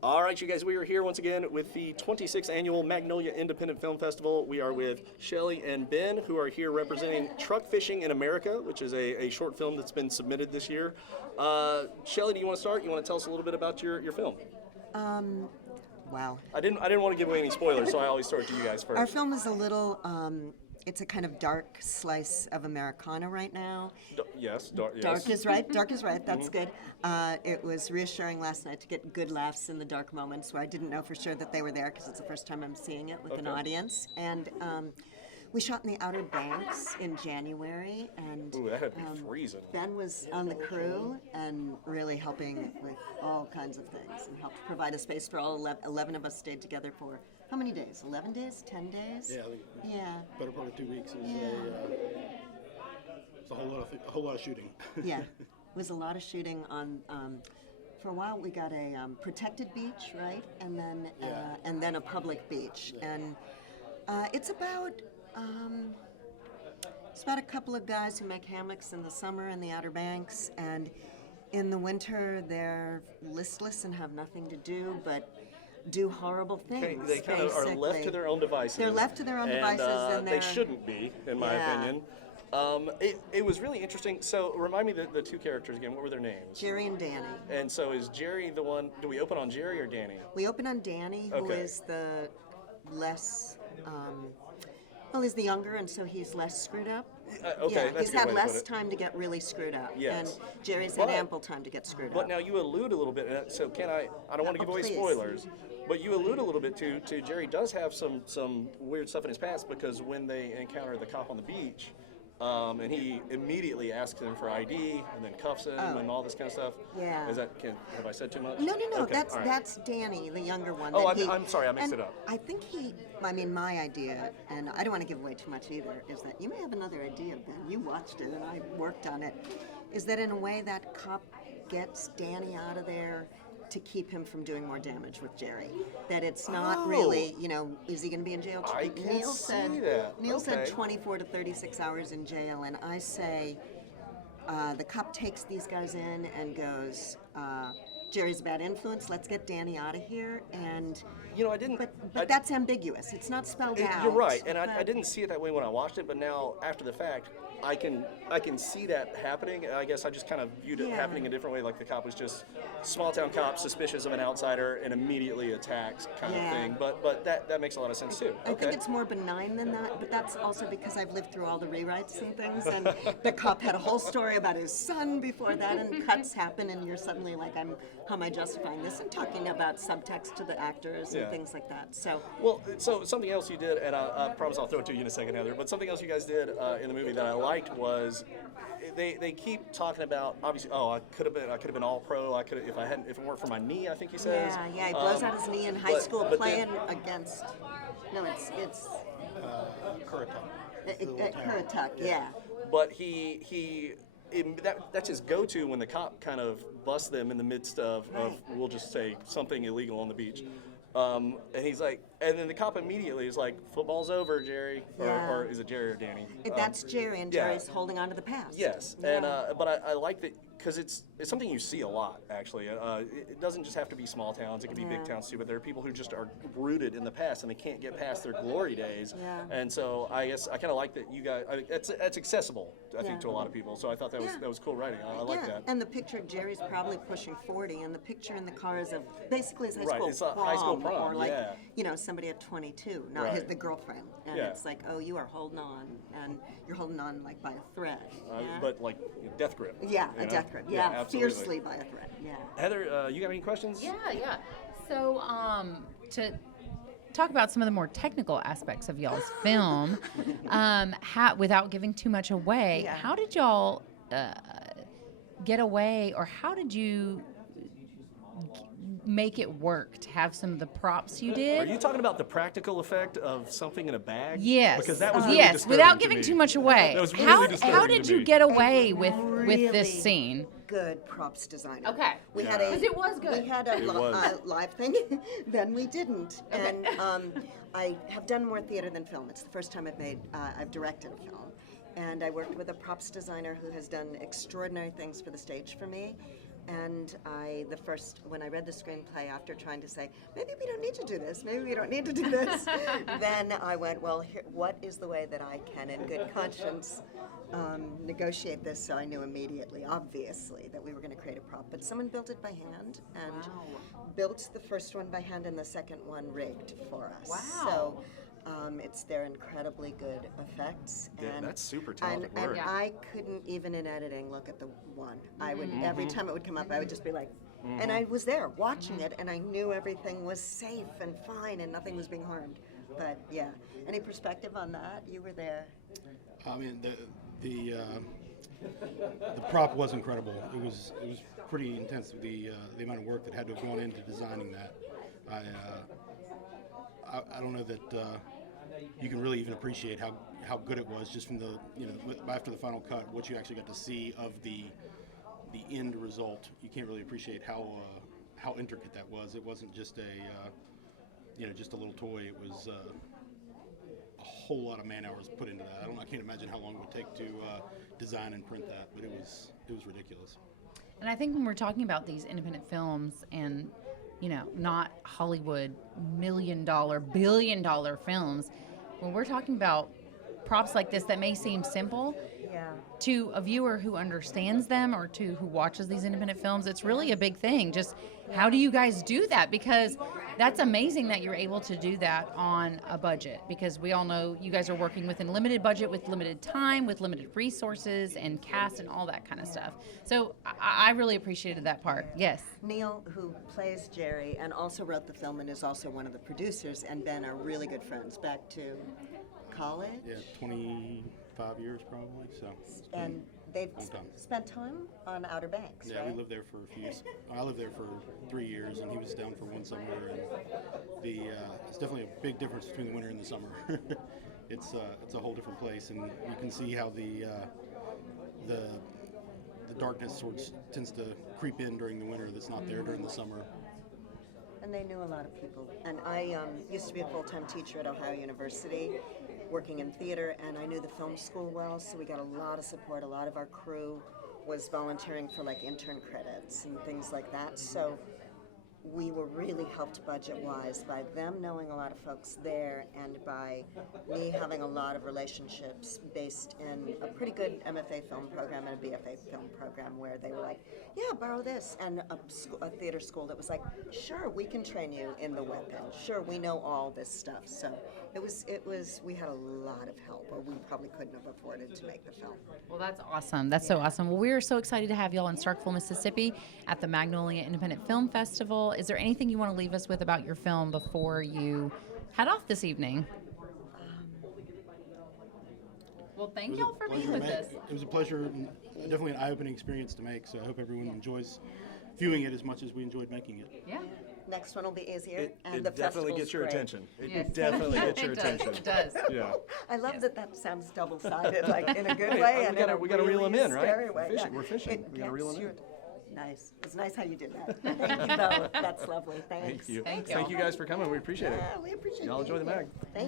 All right, you guys, we are here once again with the 26th Annual Magnolia Independent Film Festival. We are with Shelly and Ben, who are here representing Truck Fishing in America, which is a short film that's been submitted this year. Shelly, do you want to start? You want to tell us a little bit about your film? Wow. I didn't want to give away any spoilers, so I always start to you guys first. Our film is a little, it's a kind of dark slice of Americana right now. Yes. Dark is right, that's good. It was reassuring last night to get good laughs in the dark moments where I didn't know for sure that they were there because it's the first time I'm seeing it with an audience. And we shot in the Outer Banks in January, and Ooh, that had to be freezing. Ben was on the crew and really helping with all kinds of things and helped provide a space for all 11 of us stayed together for how many days? 11 days? 10 days? Yeah, Yeah. better part of 2 weeks. It was it's a whole lot of shooting. Yeah, it was a lot of shooting on. For a while, we got a protected beach, right, and then a public beach, and it's about a couple of guys who make hammocks in the summer in the Outer Banks, and in the winter they're listless and have nothing to do but do horrible things. They kind of are left to their own devices. They're left to their own devices, and they shouldn't be, in my opinion. It was really interesting. So remind me the two characters again. What were their names? Jerry and Danny. And so is Jerry the one? Do we open on Jerry or Danny? We open on Danny, who is the less. He's the younger, and so he's less screwed up. Okay, yeah, that's he's a good had way to less put it. time to get really screwed up. Yes. And Jerry's had ample time to get screwed But up. now you allude a little bit. So I don't want to give away please. spoilers. But you allude a little bit to Jerry does have some weird stuff in his past, because when they encounter the cop on the beach, and he immediately asks him for ID and then cuffs him and all this kind of stuff. Yeah. Have I said too much? No. Okay, all right. That's Danny, the younger one. Oh, that I'm sorry, I mixed and it up. I think my idea, and I don't want to give away too much either, is that you may have another idea, Ben. You watched it, and I worked on it. Is that in a way that cop gets Danny out of there to keep him from doing more damage with Jerry? That it's not really, is he going to be in jail? I can see that. Neil said Okay. 24 to 36 hours in jail, and I say the cop takes these guys in and goes, Jerry's a bad influence, let's get Danny out of here, and I didn't. but that's ambiguous. It's not spelled out. You're right, and I didn't see it that way when I watched it, but now after the fact, I can see that happening. I guess I just kind of viewed it happening a different way. Like the cop was just small town cop, suspicious of an outsider, and immediately attacks kind of thing. But that makes a lot of sense too. I think it's more benign than that, but that's also because I've lived through all the rewrites and things, and the cop had a whole story about his son before that, and cuts happen, and you're suddenly like, how am I justifying this? And talking about subtext to the actors and things like that. So so something else you did, and I promise I'll throw it to you in a second, Heather. But something else you guys did in the movie that I liked was they keep talking about, obviously, I could have been all pro. I could if it weren't for my knee, I think he says. yeah, he blows out his knee in high school playing against. No, it's Currituck. Currituck, yeah. But that's his go-to when the cop kind of busts them in the midst of we'll just say something illegal on the beach. And he's like, and then the cop immediately is like, "Football's over, Jerry," or is it Jerry or Danny? That's Jerry, and Jerry's holding on to the past. Yes, and but I like that because it's something you see a lot actually. It doesn't just have to be small towns; it can be big towns too. But there are people who just are rooted in the past and they can't get past their glory days. Yeah. And so I guess I kind of like that you guys. It's accessible, I think, to a lot of people. So I thought that was cool writing. I like that. And the picture, Jerry's probably pushing 40, and the picture in the car is of basically his high Right, school it's a prom, high school prom, or like yeah. Somebody at 22, not the girlfriend, and it's like, oh, you are holding on, and you're holding on like by a thread. But like death grip. Yeah, you a know? death grip. Yeah, Yeah, absolutely. fiercely by a thread. Yeah. Heather, you got any questions? Yeah. So, to talk about some of the more technical aspects of y'all's film, without giving too much away, how did y'all get away, or how did you make it work to have some of the props you Are did? you talking about the practical effect of something in a bag? Yes. Because that was really yes, disturbing without to giving me. too much away. That was really how disturbing did to you me. get away with Really this scene? Good props designer. Okay. We had Yeah. a. 'Cause it was good. We had a It was. live thing, then we didn't. And I have done more theater than film. It's the first time I've directed a film, and I worked with a props designer who has done extraordinary things for the stage for me. And when I read the screenplay, after trying to say, maybe we don't need to do this, maybe we don't need to do this, then I went, well, what is the way that I can, in good conscience, negotiate this? So I knew immediately, obviously, that we were going to create a prop. But someone built it by hand and built the first one by hand and the second one rigged for us. Wow. So they're incredibly good effects. Yeah, And that's super talented and work. I couldn't even in editing look at the one. I would every time it would come up, I would just be like, and I was there watching it, and I knew everything was safe and fine, and nothing was being harmed. But yeah, any perspective on that? You were there. I mean, the prop was incredible. It was pretty intense. The amount of work that had to have gone into designing that. I don't know that you can really even appreciate how good it was just from after the final cut, what you actually got to see of the end result. You can't really appreciate how intricate that was. It wasn't just just a little toy. It was a whole lot of man hours put into that. I can't imagine how long it would take to design and print that, but it was ridiculous. And I think when we're talking about these independent films and, not Hollywood $1 million, $billion films, when we're talking about props like this that may seem simple, Yeah. to a viewer who understands them or who watches these independent films, it's really a big thing. Just how do you guys do that? Because that's amazing that you're able to do that on a budget, because we all know you guys are working within limited budget, with limited time, with limited resources and cast and all that kind of stuff. So I really appreciated that part. Yes. Neil, who plays Jerry and also wrote the film and is also one of the producers, and Ben are really good friends back to college. Yeah, 25 years probably. So. And they've Long time. spent time on Outer Banks, Yeah, right? we lived there for a few years. I lived there for 3 years, and he was down for one summer. And it's definitely a big difference between the winter and the summer. It's a whole different place, and you can see how the darkness sort of tends to creep in during the winter that's not there during the summer. And they knew a lot of people. And I used to be a full-time teacher at Ohio University, working in theater, and I knew the film school well, so we got a lot of support. A lot of our crew was volunteering for like intern credits and things like that. So we were really helped budget-wise by them knowing a lot of folks there, and by me having a lot of relationships based in a pretty good MFA film program and a BFA film program, where they were like, yeah, borrow this, and a theater school that was like, sure, we can train you in the weapon, sure, we know all this stuff. So we had a lot of help, or we probably couldn't have afforded to make the film. Well, that's awesome. That's so awesome. Well, we are so excited to have y'all in Starkville, Mississippi at the Magnolia Independent Film Festival. Is there anything you want to leave us with about your film before you head off this evening? Well, thank y'all for being with us. It was a pleasure, and definitely an eye-opening experience to make, so I hope everyone enjoys viewing it as much as we enjoyed making it. Yeah. Next one will be easier, It and the definitely festival's gets your great. attention. It Yes. definitely gets your It does. attention. It does. Yeah. I love Yes. that sounds double-sided, like in a good Hey, way we and gotta- in a we gotta reel 'em really in, right? scary We're way. fishing, Yeah. we're fishing. It We gotta reel 'em gets in. you- Nice. It's nice how you did that. Thank you both. That's lovely. Thanks. Thank you. Thank Thank y'all. you guys for coming. We appreciate it. Yeah, we appreciate it. Y'all enjoy the Thank you. mag. Thank